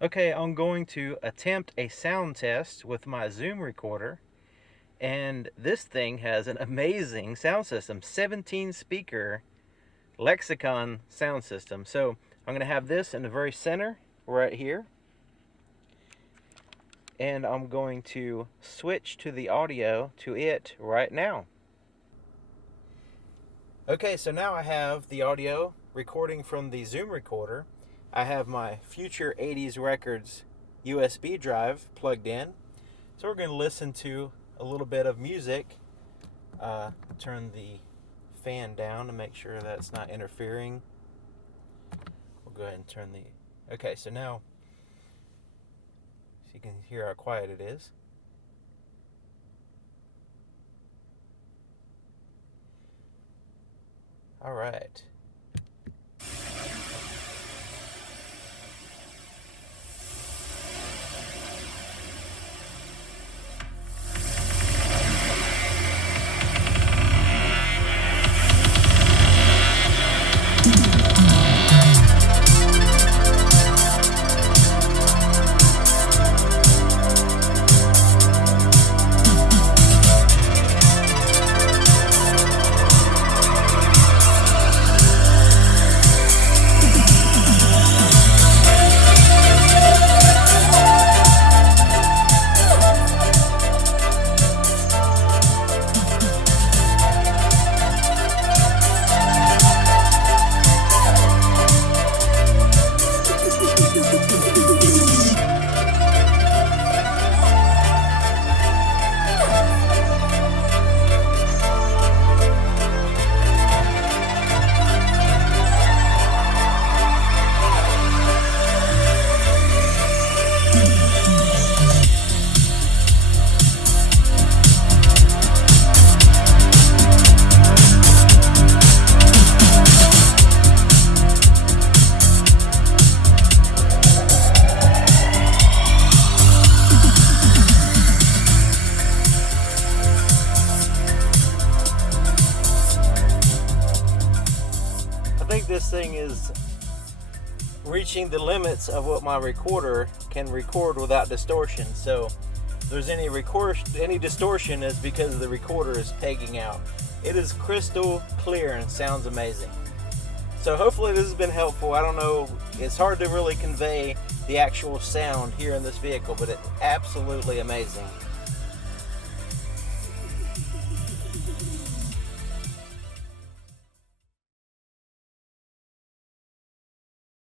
Okay, I'm going to attempt a sound test with my Zoom recorder, and this thing has an amazing sound system, 17 speaker Lexicon sound system. So I'm going to have this in the very center right here, and I'm going to switch to the audio to it right now. Okay, so now I have the audio recording from the Zoom recorder. I have my Future 80s Records USB drive plugged in. So we're going to listen to a little bit of music. Turn the fan down to make sure that's not interfering. We'll go ahead and turn the... Okay, so now so you can hear how quiet it is. All right. I think this thing is reaching the limits of what my recorder can record without distortion. So if there's any distortion, is because the recorder is pegging out. It is crystal clear and sounds amazing. So hopefully this has been helpful. I don't know, it's hard to really convey the actual sound here in this vehicle, but it's absolutely amazing.